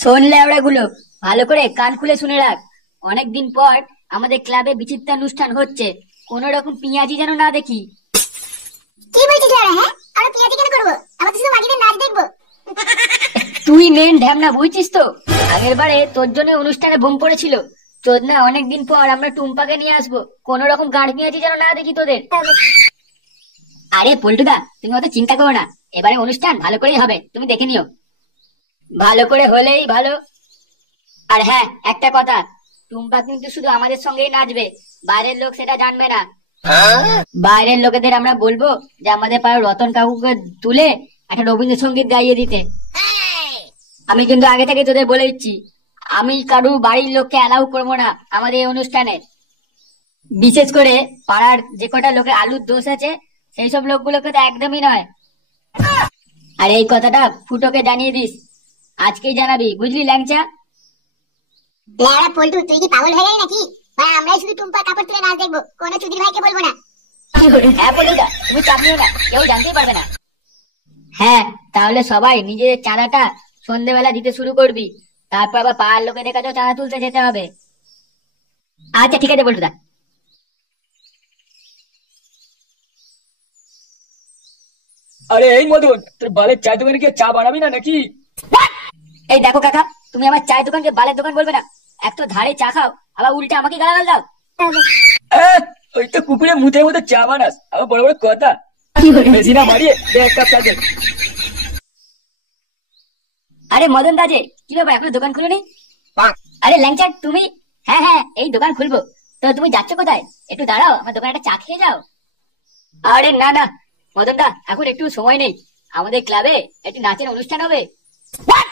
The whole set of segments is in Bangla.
শোন লেওড়া গুলো, ভালো করে কান খুলে শুনে রাখ। অনেকদিন পর আমাদের ক্লাবে বিচিত্রানুষ্ঠান হচ্ছে, কোন রকম পিঁয়াজি যেন না দেখি। কি বলছিস রে? হ্যাঁ, আমরা পিয়াজি কেন করব? আমরা তো শুধু মাগিদের নাচ দেখবো। তুই মেন ঢ্যামনা বুঝছিস তো? আগের বারে তোর জন্য অনুষ্ঠানে বোম পড়েছিল। চোদনা, অনেকদিন পর আমরা টুম্পাকে নিয়ে আসবো, কোন রকম গাঁড় পিঁয়াজি যেন না দেখি তোদের। আরে পল্টুদা, তুমি অত চিন্তা করো না, এবারে অনুষ্ঠান ভালো করেই হবে, তুমি দেখে নিও। ভালো করে হলেই ভালো। আর হ্যাঁ, একটা কথা, টুম্পা কিন্তু শুধু আমাদের সঙ্গেই নাচবে, বাইরের লোক সেটা জানবে না। বাইরের লোকেদের আমরা বলবো যে আমাদের পাড়ার রতন কাকুকে তুলে একটা রবীন্দ্রসঙ্গীত গাইয়ে দিতে। আমি কিন্তু আগে থেকে তোদের বলে দিচ্ছি, আমি কারুর বাড়ির লোককে অ্যালাউ করবো না আমাদের এই অনুষ্ঠানে। বিশেষ করে পাড়ার যে কটা লোকের আলুর দোষ আছে, সেই সব লোকগুলোকে তো একদমই নয়। আর এই কথাটা ফুটোকে জানিয়ে দিস, আজকেই জানাবি, বুঝলি ল্যাংচা? লেওড়া পল্টু, তুই কি পাগল হয়ে গেলি নাকি? ভাই, আমরাই শুধু টুম্পার কাপড় তুলে নাচ দেখবো, কোনো চুদির ভাইকে বলবো না। হ্যাঁ পল্টুদা, তুমি চাপ নিও না, কেউ জানতেই পারবে না। হ্যাঁ, তাহলে সবাই নিজের চাঁদাটা সন্ধ্যেবেলা দিতে শুরু করবি, তারপর আবার পাড়ার লোকেদের কাছেও চাঁদা তুলতে যেতে হবে। আচ্ছা ঠিক আছে পল্টুদা। আরে এই মদন, তোর বালের চায়ের দোকানে গিয়ে চা বানাবি না নাকি? এই দেখো কাকা, তুমি আমার চায়ের দোকানকে বালের দোকান বলবে না। এক তো ধারে চা খাও, আবার উল্টে আমাকে গালাগাল দাও। আহ, ওই তো কুকুরে মুখের মতো চা বানাস, আবার বড় বড় কথা। বেশি না মারিয়ে দে এক কাপ চা দে। আরে মদন দা যে, কি ব্যাপার, এখনো দোকান খুলুনি? আরে ল্যাংচা তুমি? হ্যাঁ হ্যাঁ, এই দোকান খুলবো। তো তুমি যাচ্ছ কোথায়? একটু দাঁড়াও, আমার দোকানে একটা চা খেয়ে যাও। আরে না না মদন দা, এখন একটু সময় নেই, আমাদের ক্লাবে একটি নাচের অনুষ্ঠান হবে।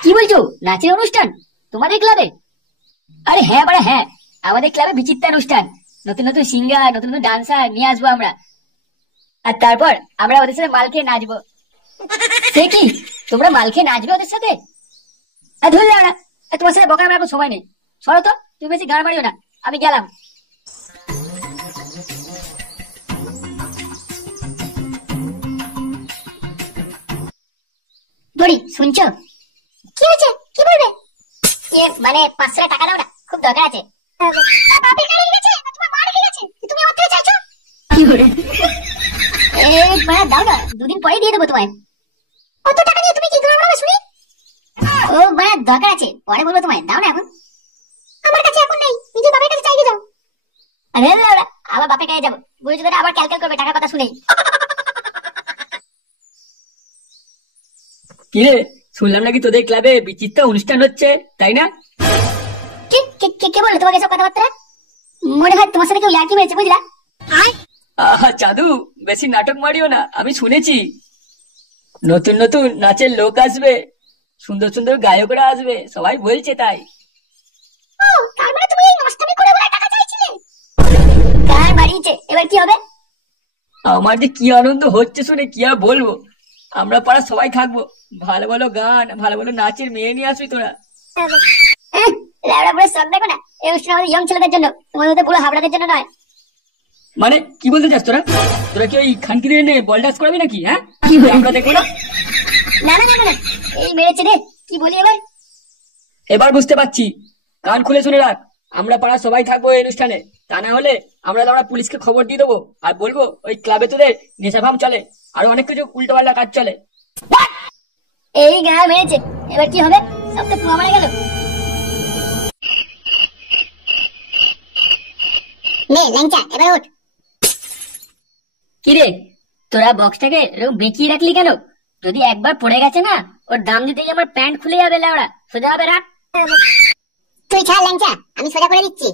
কি বলছো, নাচের অনুষ্ঠান তোমাদের ক্লাবে? আরে হ্যাঁ বাড়া হ্যাঁ, আমাদের ক্লাবে বিচিত্রা অনুষ্ঠান, নতুন নতুন সিঙ্গার, নতুন নতুন ডান্সার নিয়ে আসবো আমরা। আর তারপর আমরা ওদের সাথে মাল খেয়ে নাচবো। সে কি, তোমরা মাল খেয়ে নাচবে ওদের সাথে? ধরে যাও না, তোমার সাথে বকার আমার এখন সময় নেই। সরো তো, তুমি বেশি গাড় মারিও না, আমি গেলাম। বড়ি, শুনছো? কি হয়েছে? কি বলবে? মানে 500 টাকা দাও না, খুব দরকার আছে। বাপের গাড়ি গেছে না তোমার মা রেখে গেছে, তুমি আমার থেকে চাইছো? এই মানে দাও না, দুদিন পরে দিয়ে দেবো তোমায়। কত টাকা দিয়ে তুমি কি করবে না শুনি? ও মানে দরকার আছে, পরে বলবো তোমায়, দাও না এখন। আমার কাছে এখন নেই, নিজের বাপের কাছে চাইতে যাও। আরে লাউড়া, আবার বাপের কাছে যাবো, বুঝছো তো? আবার ক্যালকুলেট করবে টাকার কথা শুনেই। কিরে, শুনলাম নাকি তোদের ক্লাবে বিচিত্রা অনুষ্ঠান হচ্ছে, তাই না? কে কে কে কে বললো তোমাকে সব কথাবার্তা? মনে হয় তোমার সাথে কেউ ইয়ার্কি মেরেছে, বুঝলা? আহা চাঁদু, বেশি নাটক মারিও না, আমি শুনেছি নতুন নতুন নাচের লোক আসবে, সুন্দর সুন্দর গায়করা আসবে, সবাই বলছে তাই। ও, তার মানে তুমি এই নষ্টামি করে বলে টাকা চাইছিলে? কার বাড়িতে এবার কি হবে? আমার যে কি আনন্দ হচ্ছে শুনে কি আর বলবো। আমরা পাড়া সবাই থাকবো, ভালো ভালো গান, ভালো ভালো নাচের মেয়ে নিয়ে আসবি তোরা। লাউড়া বলে সব দেখো না, এই অনুষ্ঠান আমাদের ইয়ং ছেলেদের জন্য, তোমাদের মতো পুরো হাবড়াদের জন্য নয়। মানে কি বলতে চাস তোরা? তোরা কি ওই খানকি দিয়ে বল ডান্স করাবি নাকি? হ্যাঁ, আমরা দেখবো না? না না না না, এই মেরেছে রে, কি বলি এবার? এবার বুঝতে পারছি, কান খুলে শুনে রাখ, আমরা পাড়া সবাই থাকবো এই অনুষ্ঠানে। তা না হলে আমরা পুলিশকে খবর দিয়ে দেবো, আর বলবো ওই ক্লাবে তোদের নেশাভাম চলে, আরো অনেক কিছু উল্টো পাল্টা কাজ চলে। এই গা মেরেছে, এবার কি হবে? সব তো পুয়া মারা গেল। নে ল্যাংচা, এবার ওঠ। কিরে, তোরা বক্সটাকে এরকম বেঁকিয়ে রাখলি কেন? যদি একবার পড়ে গেছে না, ওর দাম দিতেই আমার প্যান্ট খুলে যাবে লেওড়া, সোজা হবে রাখ। তুই ছাড় ল্যাংচা, আমি সোজা করে দিচ্ছি।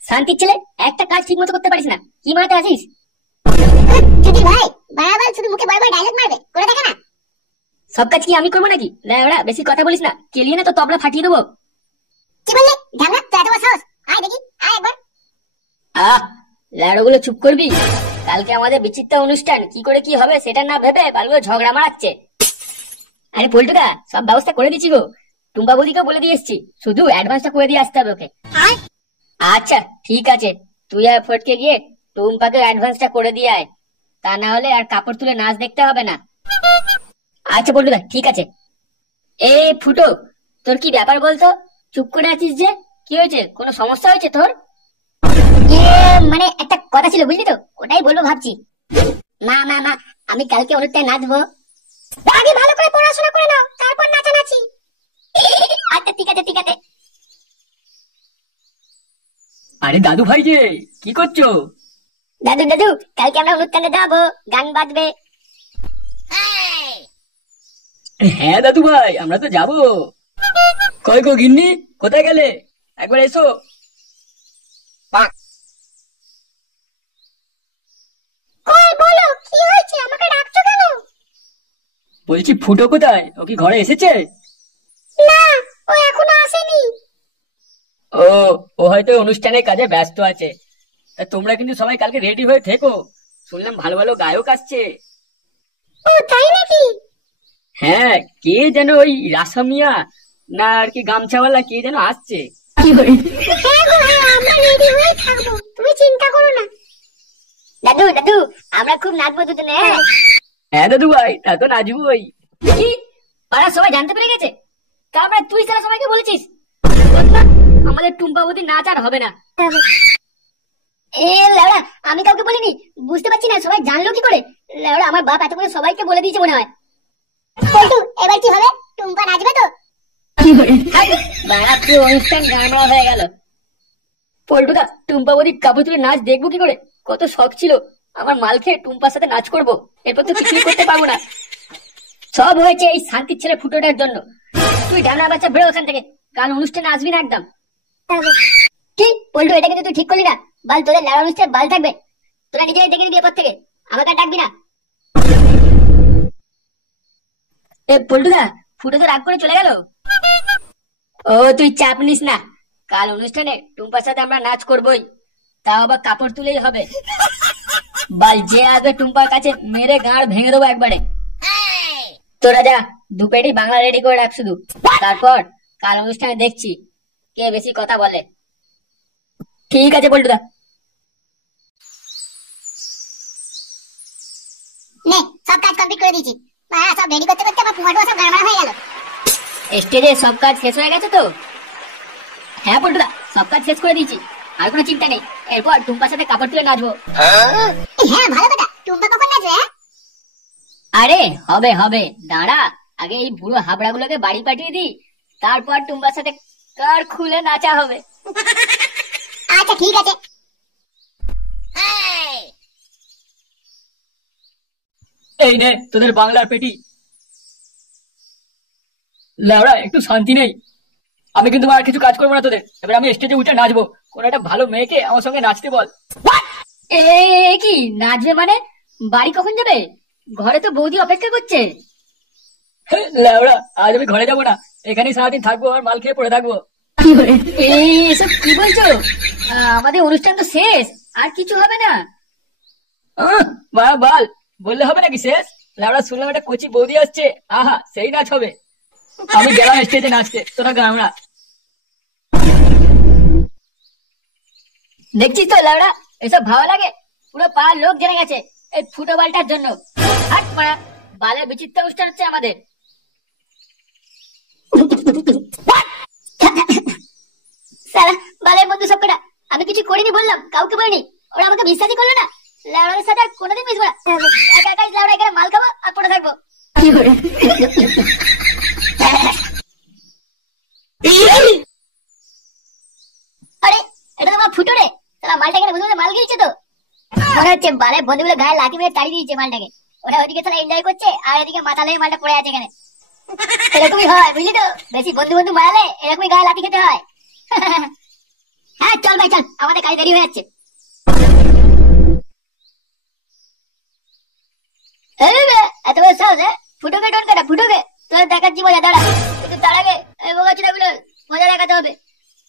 শান্তির ছেলে, একটা কাজ ঠিক মতো করতে পারিস না, কি মারাতে আসিস? যদি ভাই বারবার শুধু মুখে বারবার ডায়লগ মারবে, করে দেখা না। সব কাজ কি আমি করবো নাকি? লেওড়া বেশি কথা বলিস না, কেলিয়ে না তো তবলা ফাটিয়ে দেবো। কি বললি ঢামনা? তো এত বড় সাহস? আয় দেখি, আয় একবার। আহ, ল্যাড়োগুলো চুপ করবি। কালকে আমাদের বিচিত্রা অনুষ্ঠান, কি করে কি হবে সেটা না ভেবে বালগুলো ঝগড়া মারাচ্ছে। আরে পল্টুদা, সব ব্যবস্থা করে দিচ্ছি গো, টুম্পা বৌদিকে বলে দিয়ে এসছি, শুধু অ্যাডভান্সটা করে দিয়ে আসতে হবে ওকে। আচ্ছা ঠিক আছে, তুই আর ফটকে গিয়ে টুম্পাকে অ্যাডভান্সটা করে দিয়ে আয়, তা না হলে আর কাপড় তুলে নাচ দেখতে হবে না। আচ্ছা পল্টুদা ঠিক আছে। এ ফুটো, তোর কি ব্যাপার বলতো? চুপ করে আছিস যে, কি হয়েছে? কোনো সমস্যা হয়েছে তোর? মানে একটা কথা ছিল বুঝলি তো, ওটাই বলবো ভাবছি। মা মা মা, আমি কালকে অনুষ্ঠানে নাচবো। আগে ভালো করে পড়াশোনা করে নাও, তারপর নাচানাচি। আচ্ছা ঠিক আছে ঠিক আছে। আরে দাদু ভাই যে, কি করছো? দাদু দাদু, কালকে আমরা অনুষ্ঠানে যাবো, গান বাজবে। হ্যাঁ দাদু ভাই, আমরা তো যাবো। কই গো গিন্নি, কোথায় গেলে? একবার এসো। কই বলো, কি হয়েছে? আমাকে ডাকছো কেন? বলছি ফুটো কোথায়? ও কি ঘরে এসেছে? না, ও এখনো আসেনি। ও ও হয়তো অনুষ্ঠানের কাজে ব্যস্ত আছে। তা তোমরা কিন্তু সবাই কালকে রেডি হয়ে থেকো, শুনলাম ভালো ভালো গায়ক আসছে। ও তাই নাকি? হ্যাঁ, কে যেন ওই রাসামিয়া না আর কি গামছাওয়ালা কে যেন আসছে। হ্যাঁ গো হ্যাঁ, আমরা রেডি হয়ে থাকবো, তুমি চিন্তা করো না। দাদু দাদু, আমরা খুব নাচবো দুজনে। হ্যাঁ হ্যাঁ দাদু ভাই, তা তো নাচবই। কি? পাড়া সবাই জানতে পেরে গেছে? তারপরে তুই সারা সবাইকে বলেছিস? আমাদের টুম্পাবতী নাচ আর হবে না। এ লেওড়া, আমি কাউকে বলিনি, বুঝতে পারছি না সবাই জানলো কি করে। লেওড়া, আমার বাপ এত করে সবাইকে বলে দিয়েছে মনে হয়। পল্টু, এবার কি হবে? টুম্পা নাচবে তো? বাড়া পুরো অনুষ্ঠান গানমারা হয়ে গেল। পল্টুদা, টুম্পাবতী কাপড় তুলে নাচ দেখবো কি করে? কত শখ ছিল আমার মাল খেয়ে টুম্পার সাথে নাচ করবো, এরপর তো কিছুই করতে পারবো না। সব হয়েছে এই শান্তির ছেলে ফুটোটার জন্য। তুই ডানা বাচ্চা বেরো ওখান থেকে, কাল অনুষ্ঠানে আসবি না একদম। কি পল্টু, এটা কিন্তু তুই ঠিক করলি না। বাল, তোদের লেওড়া অনুষ্ঠানে বাল থাকবে, তোরা নিজেরাই দেখে নিবি এরপর থেকে, আমাকে আর ডাকবি না। এ পল্টুদা, ফুটো তো রাগ করে চলে গেল। ও তুই চাপ নিস না, কাল অনুষ্ঠানে টুম্পার সাথে আমরা নাচ করবোই, তাও আবার কাপড় তুলেই হবে। বাল, যে আগে টুম্পার কাছে মেরে গাঁড় ভেঙে দেবো একবারে। তোরা যা, দুপেটি বাংলা রেডি করে রাখ শুধু, তারপর কাল অনুষ্ঠানে দেখছি কে বেশি কথা বলে। ঠিক আছে পল্টুদা। নে, সব কাজ কমপ্লিট করে দিয়েছি। বাড়া, সব রেডি করতে করতে আমার পুমাটো সব গাড়মাড়া হয়ে গেল। স্টেজে সব কাজ শেষ হয়ে গেছে তো? হ্যাঁ পল্টুদা, সব কাজ শেষ করে দিয়েছি, আর কোনো চিন্তা নেই। এরপর টুম্পার সাথে কাপড় তুলে নাচবো। হ্যাঁ ভালো কথা, টুম্পা কখন নাচবে? হ্যাঁ আরে হবে হবে, দাঁড়া, আগে এই বুড়ো হাবড়া গুলোকে বাড়ি পাঠিয়ে দিই, তারপর টুম্বার সাথে কার খুলে নাচা হবে। আচ্ছা ঠিক আছে। এই নে তোদের বাংলার পেটি। লেওড়া, একটু শান্তি নেই। আমি কিন্তু আর কিছু কাজ করবো না তোদের, এবার আমি স্টেজে উঠে নাচবো। কোন একটা ভালো মেয়েকে আমার সঙ্গে নাচতে বল। এ কি নাচবে মানে? বাড়ি কখন যাবে? ঘরে তো বৌদি অপেক্ষা করছে। লেওড়া, আজ আমি ঘরে যাবো না, এখানেই সারাদিন থাকবো আর মাল খেয়ে পড়ে থাকবো। এসব কি বলছো? আমাদের অনুষ্ঠান তো শেষ, আর কিছু হবে না। বাল, বললে হবে নাকি শেষ? লেওড়া, শুনলাম একটা কচি বৌদি আসছে, আহা সেই নাচ হবে। আমি গেলাম স্টেজে নাচতে, তোরা গামড়া। দেখছিস তো লাউড়া, এসব ভালো লাগে? পুরো পাড়ার লোক জেনে গেছে এই ফুটো বালটার জন্য। হাট মারা, বালের বিচিত্র অনুষ্ঠান হচ্ছে আমাদের। সালা বালের বন্ধু সব কটা, আমি কিছু করিনি বললাম, কাউকে বলিনি, ওরা আমাকে বিশ্বাসই করলো না। লেওড়াদের সাথে আর কোনোদিন মিশবো না। একা একাই লেওড়া এখানে মাল খাবো আর পড়ে থাকবো। আরে, এটা তো আমার ফুটো রে। সালা মালটা এখানে বুঝে বুঝে মাল গিয়েছে তো। মনে হচ্ছে বালের বন্ধুগুলো গায়ে লাঠি মেরে তাড়িয়ে দিয়েছে মালটাকে। ওরা ওইদিকে সালা এনজয় করছে আর এদিকে মাথা লেগে মালটা পড়ে আছে এখানে। এরকমই হয় বুঝলি তো, বেশি বন্ধু বন্ধু মারালে এরকমই গায়ে লাঠি খেতে হয়। হ্যাঁ চল ভাই চল, আমাদের কাজ দেরি হয়ে যাচ্ছে। এত বড় সাহস, ফুটোকে ডোন কাটা, ফুটোকে তোরা দেখাচ্ছি মজা, দাঁড়া। কিন্তু তার আগে বোকাচোদাগুলো মজা দেখাতে হবে।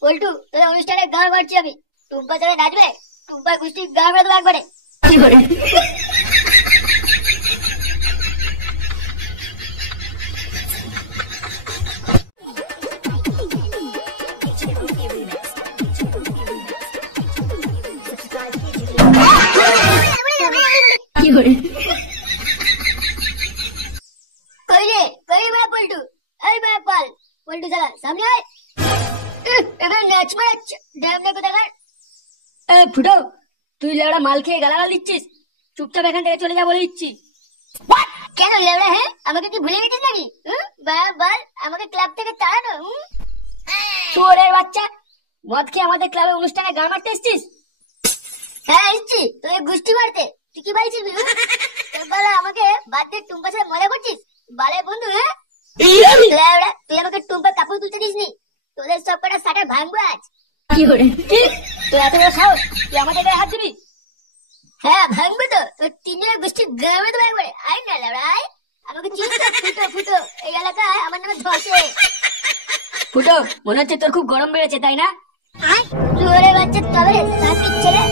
পল্টু, তোদের অনুষ্ঠানে গান মারছি আমি, টুম্পা সাথে নাচবে, টুম্পার গোষ্ঠী গান মারা দেবো একবারে। পল্টু সামনে চালা, সামনে আয়। এবার নাচ মারাচ্ছে ড্যামনা কোথাকার। ফুটো, তুই লেওড়া মাল খেয়ে গালাগাল দিচ্ছিস, চুপচাপ এখান থেকে চলে যা বলে দিচ্ছি। কেন লেবড়া, হ্যাঁ আমাকে কি ভুলে গেছিস নাকি? বল আমাকে ক্লাব থেকে তাড়ানো? চোরের বাচ্চা, মদ খেয়ে আমাদের ক্লাবে অনুষ্ঠানে গান মারতে এসছিস? হ্যাঁ এসছি তোকে গুষ্টি মারতে। তুই কি বলছিস? বলে আমাকে বাদ দিয়ে টুম্পার সাথে মজা করছিস? বালে বন্ধু, হ্যাঁ লেবড়া, তুই আমাকে টুম্পার কাপড় তুলতে দিসনি। তোদের সব কটা শাটার ভাঙবো আজ। কি করে? কি তুই এত বড় সাহস, তুই আমাদের গায়ে হাত দিবি? হ্যাঁ ভাঙবো তো, তোর তিনজনের গোষ্ঠী গ্রামে তো একবারে। আয় না লেবড়া আয়, আমাকে চিনিস তো? ফুটো ফুটো, এই এলাকায় আমার নামে ধসে। ফুটো, মনে হচ্ছে তোর খুব গরম বেড়েছে, তাই না? চোরের বাচ্চা, তবে শান্তির ছেলে।